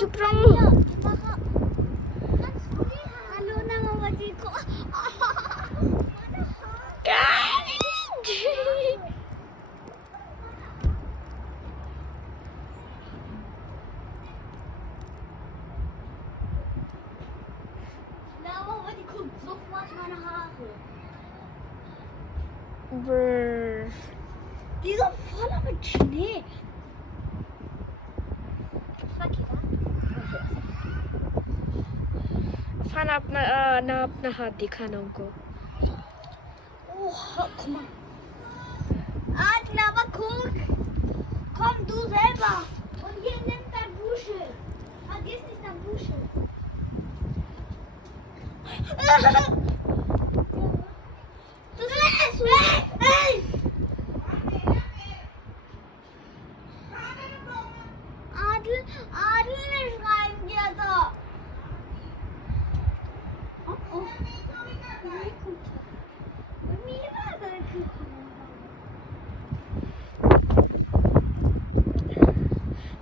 चुप रहो। Brr. Dieser voller mit Schnee. फाना अपना ना अपना हाथ दिखाना उनको। Oh, guck mal. Adler, aber guck. Komm du selber. Und hier nimm dein Buschel. Vergiss nicht dein Buschel. Adil ने श्राइन किया था।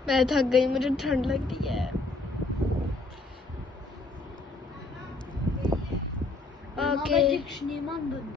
मैं थक गई, मुझे ठंड लग रही है। ओके। Schneemann